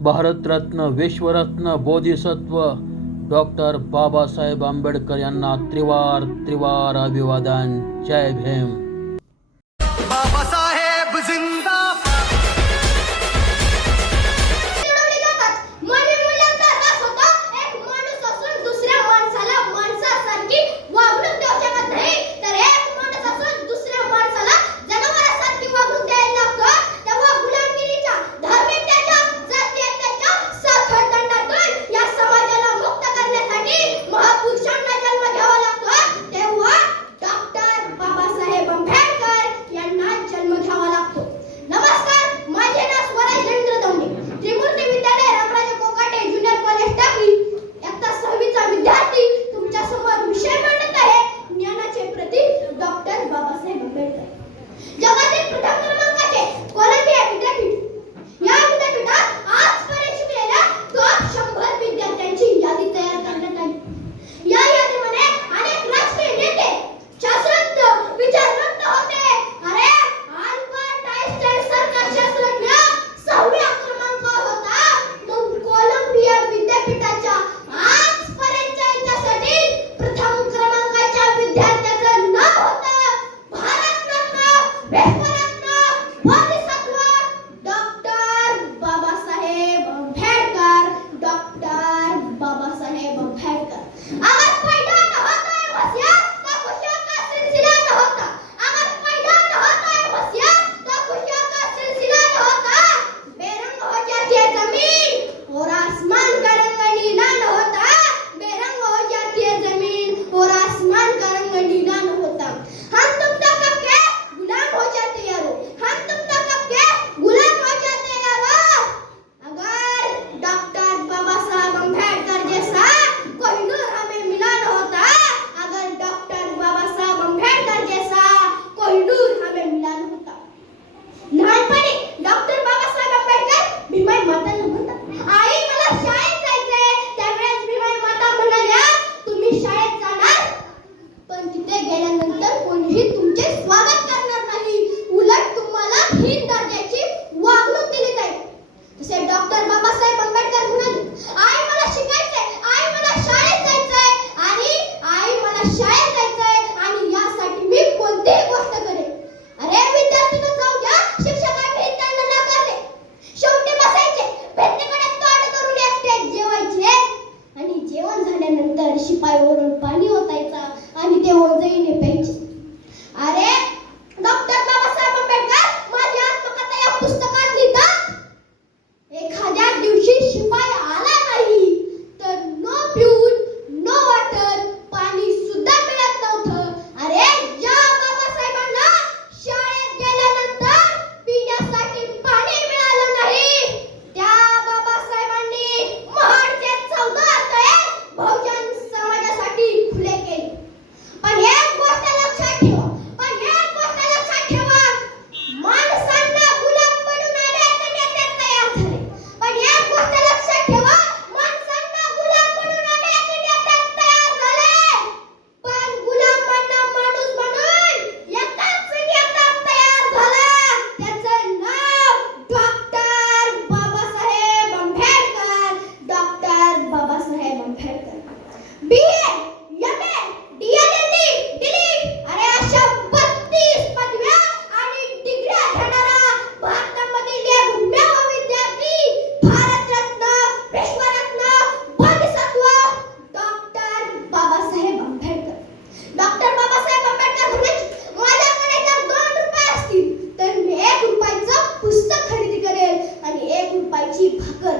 Bharat Ratna विश्वरत्न Bodhisattva doctor Babasaheb Ambedkar यांना त्रिवार अभिवादन. जय भीम. बाबासाहेब जिंदाबाद. शिपायावरून पाणी ओतायचा आणि ते ओंजळीने प्यायचे. अरे डॉक्टर बाबासाहेब आंबेडकर माझी आत्मकथा या पुस्तकात लिहितात, एखाद्या दिवशी शिपाई आला नाही तर नो फ्यूड नो वॉटर, पाणी सुद्धा मिळत नव्हतं. अरे ज्या बाबासाहेबांना शाळेत गेल्यानंतर पिण्यासाठी पाणी मिळालं नाही, त्या बाबासाहेबांनी महाडचे 14 तळे बहुजन समाजासाठी खुले केले. पण एक गोष्ट लक्षात ठेवा, माणसांना गुलाम बनून आले तर नेते तयार झाले. पण एक गोष्ट लक्षात ठेवा, माणसांना गुलाम बनून आले तर नेते तयार झाले. पण गुलामांना माणूस बनून एकच नेता तयार झाला. त्याचं नाव doctor Babasaheb Ambedkar. Doctor Babasaheb Ambedkar. BA, MA, DLLD, DLIT, अरे अशा 32 पदव्या आणि डिग्र्या घेणारा भारतामधील एकमेव विद्यार्थी, भारतरत्न, विश्वरत्न, बोधिसत्व डॉक्टर बाबासाहेब आंबेडकर. डॉक्टर बाबासाहेब आंबेडकर म्हणून माझ्याकडे जर 2 रुपये असतील तर मी 1 रुपयाचं पुस्तक खरेदी करेल आणि 1 रुपयाची भाकर.